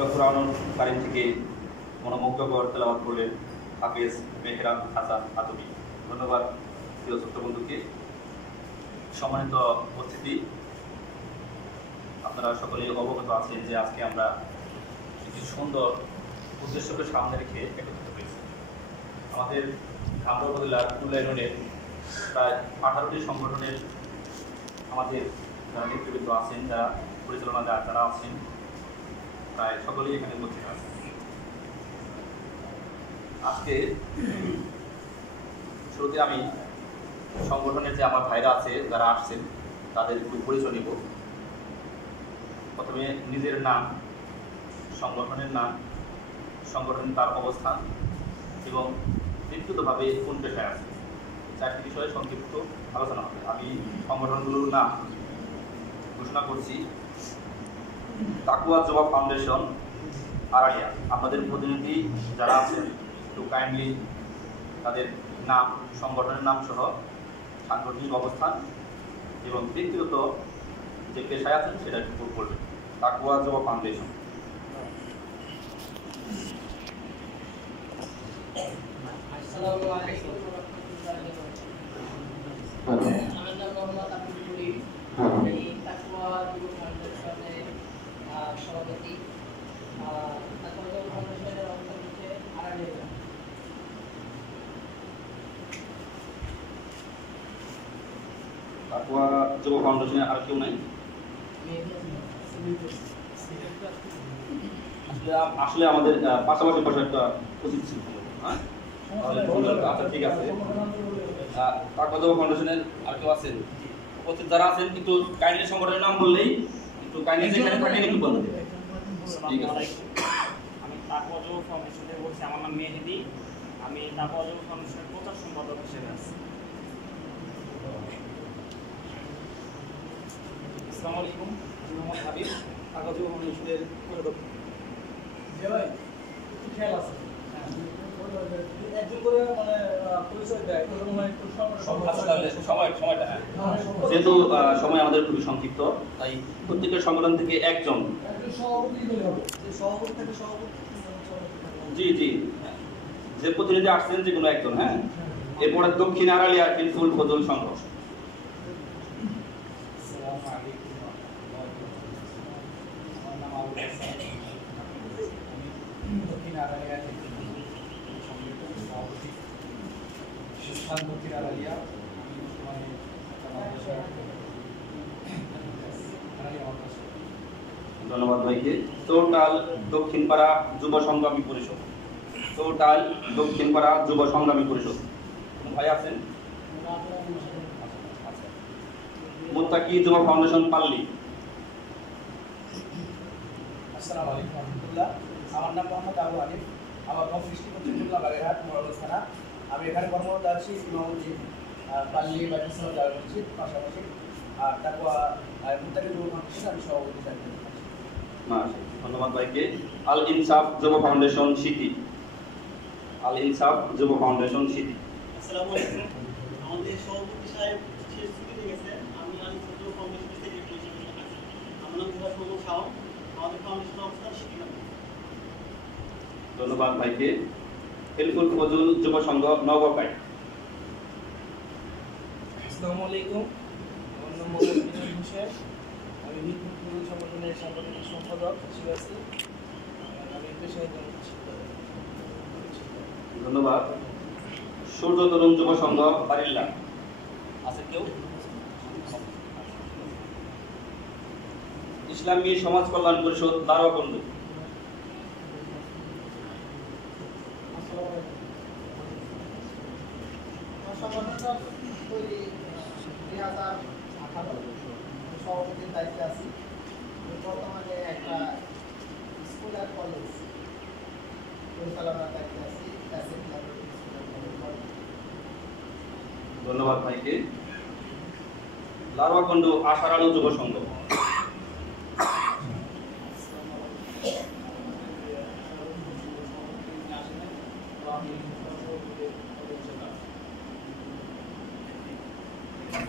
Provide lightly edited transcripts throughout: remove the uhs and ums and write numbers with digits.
পবিত্র কুরআনুল কারীম থেকে মনোমুগ্ধকর তেলাওয়াত করলেন হাফেজ মেহরাব হাসান আতবী। ধন্যবাদ প্রিয় ছোট্ট বন্ধুকে। সম্মানিত উপস্থিতি, আপনারা সকলেই অবগত আছেন যে আজকে আমরা একটি সুন্দর উদ্দেশ্যকে সামনে রেখে একত্রিত হয়েছি। আমাদের ধামরা উপজেলার উন্নয়নের প্রায় 18টি সংগঠনের আমাদের যারা নেতৃবৃন্দ আছেন, যারা পরিচালনা যারা আছেন, প্রায় সকলেই এখানে উপস্থিত আছেন। আজকে শুরুতে আমি সংগঠনের যে আমার ভাইরা আছে যারা আসছেন তাদের একটু পরিচয় নিব। প্রথমে নিজের নাম, সংগঠনের নাম, সংগঠনের তার অবস্থান এবং ব্যক্তিগতভাবে কোন পেশায় আছে, 4টি বিষয়ে সংক্ষিপ্ত আলোচনা হবে। আমি সংগঠনগুলোর নাম ঘোষণা করছি। তাকওয়া যুবা ফাউন্ডেশন আড়ালিয়া। আপনাদের প্রতিনিধি যারা আছেন একটু কাইন্ডলি তাদের নাম, সংগঠনের নাম সহ সাংগঠনিক অবস্থান এবং ব্যক্তিগত যে পেশায় আছেন সেটা একটু বলবেন। তাকওয়া যুবা ফাউন্ডেশন। আসসালামু আলাইকুম ওয়া রাহমাতুল্লাহি ওয়া বারাকাতুহু। আমার নাম মোহাম্মদ আব্দুল করিম। আমি তাকওয়া যুব ফাউন্ডেশনের সভাপতি। তাকওয়া যুব ফাউন্ডেশনের অবস্থান হচ্ছে আড়ালিয়া। তাকওয়া যুব ফাউন্ডেশনে আর কেউ নাই? আসলে আমাদের পাশাপাশি পাশে একটা উচিত ছিল। হ্যাঁ, আচ্ছা ঠিক আছে। তাকওয়া যুব ফাউন্ডেশনের আর কেউ আছেন? উপস্থিত যারা আছেন একটু কাইন্ডলি সংগঠনের নাম বললেই একটু কাইন্ডলি যেখানে থাকেন একটু বলবেন। ঠিক আছে। আমি তাকওয়া যুব ফাউন্ডেশনের বলছি। আমার নাম মেহেদি। আমি তাকওয়া যুব ফাউন্ডেশনের প্রচার সম্পাদক হিসেবে আছি। আসসালামু আলাইকুম। আমি মোহাম্মদ হাবিব, তাকওয়া যুব ফাউন্ডেশনের প্রচারক। জি ভাই, একটু খেয়াল আছে। একজন করে মানে পরিচয় দেয়, এরকম হয় একটু সময়টা যেহেতু সময় আমাদের খুবই সংক্ষিপ্ত, তাই প্রত্যেকের সংগঠন থেকে একজন সভাপতি হলে হবে। যে সভাপতি থেকে সভাপতি। জি জি, যে প্রতিনিধি আসছেন যে কোনো একজন। হ্যাঁ, এরপরে দক্ষিণ আড়ালিয়া ফুল ফজল সংঘ। আসসালামু আলাইকুম ওয়া রাহমাতুল্লাহি ওয়া বারাকাতুহু। আমার নাম আবুল হাসান। আমি দক্ষিণ আড়ালিয়া সংগঠনের সভাপতি। সুশান্ত দক্ষিণ আড়ালিয়া। আমি বর্তমানে ধন্যবাদ ভাইকে। টোটাল দক্ষিণপাড়া যুব সংগ্রামী পরিষদ। টোটাল দক্ষিণপাড়া যুব সংগ্রামী পরিষদ ভাই আছেন? মুত্তাকি যুব ফাউন্ডেশন পাল্লি। আসসালামু আলাইকুম ওয়া রাহমাতুল্লাহ। আমার নাম মোহাম্মদ আবু হানিফ। আমার অফিস হচ্ছে জুমলা বাগেরহাট মোড়ল থানা। আমি এখানে কর্মরত আছি ইমামতি পাল্লি বাইতুল জামে মসজিদ পাশাপাশি। আর তাকওয়া মুত্তাকি যুব ফাউন্ডেশন আমি সভাপতি থাকি। ধন্যবাদ ভাইকে। আল ইনসাফ যুব ফাউন্ডেশন সিটি। আল ইনসাফ যুব ফাউন্ডেশন সিটি। আসসালামু আলাইকুম। আমাদের সভাপতি সাহেব শেষ ছুটিতে গেছেন। আমি আল ইনসাফ যুব ফাউন্ডেশন সেক্রেটারি হিসেবে আছি। আমার নাম জুবাইর মোহাম্মদ শাওন। আমাদের ফাউন্ডেশনের অবস্থান সিটি। ধন্যবাদ ভাইকে। হেলফুল ফজল যুব সংঘ নওগাঁয়। আসসালামু আলাইকুম। আমার নাম মোহাম্মদ মিজান হোসেন। আমি হিলফুল ফজল সংগঠনের সাংগঠনিক সম্পাদক হিসেবে আছি। আমি পেশায় ধন্যবাদ। সূর্য তরুণ যুব সংঘ বারিল্লা। আছে কেউ? ইসলামী সমাজ কল্যাণ পরিষদ দারোয়াকুণ্ড। সংগঠনটা তৈরি 2018 সভাপতির দায়িত্বে আছি। বর্তমানে একটা স্কুল আর কলেজ পরিচালনার দায়িত্বে আছি। ধন্যবাদ ভাইকে। লারওয়াকুণ্ড আশার আলো যুব সংঘ।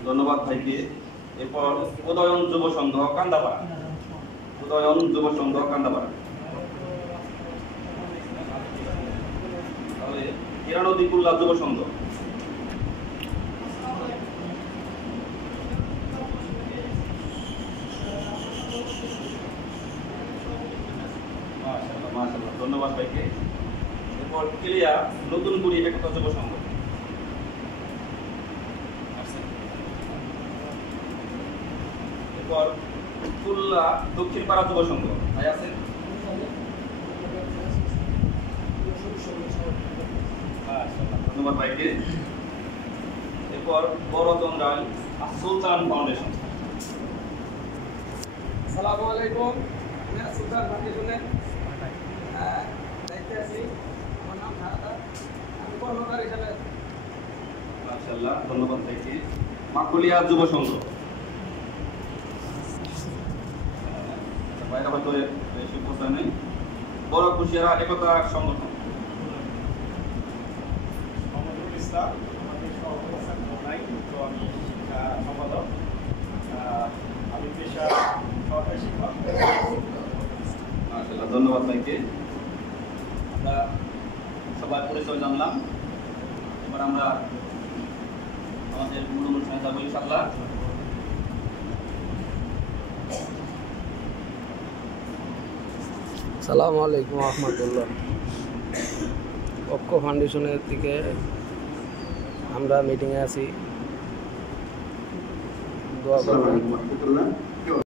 ধন্যবাদ ভাইকে। এরপর উদয়ন যুব সংঘ কান্দাপাড়া। উদয়ন যুব সংঘ কান্দাপাড়া। হিরানদীকুল্লা যুব সংঘ। মাশাআল্লাহ মাশাআল্লাহ, ধন্যবাদ ভাইকে। এরপর ক্লিয়া নতুন কুড়ি একতা যুব সংঘ। এরপর তুল্লা দক্ষিণ পাড়া যুব সংঘ ভাই আছেন? ধন্যবাদ ভাইকে। এরপর বড় চন্দ্রাল সুলতান ফাউন্ডেশন। আসসালামু আলাইকুম, আমি সুলতান ফাউন্ডেশনের দায়িত্বে আছি। আমার নাম শাহাদা, আমি কর্মকার হিসাবে। মাশাআল্লাহ, ধন্যবাদ ভাইকে। মাকুলিয়া যুব সংঘ। ভাইরা হয়তো এসে পৌঁছায় নাই। বড় কুশিয়ারা একতা সংগঠন। মোহাম্মদুল ইসলাম, আমাদের সহযোগিতা নাই, তো আমি শিক্ষা সম্পাদক। আমি পেশা সহকারী শিক্ষক। মাশাআল্লাহ, ধন্যবাদ ভাইকে। আমরা সবার পরিচয় জানলাম। এবার আমরা আমাদের মূল অনুষ্ঠানে যাবো ইনশাআল্লাহ। আসসালামু আলাইকুম রহমতুল্লাহ। অক্ষ ফাউন্ডেশনের থেকে আমরা মিটিংয়ে আছি। দোয়া করবেন।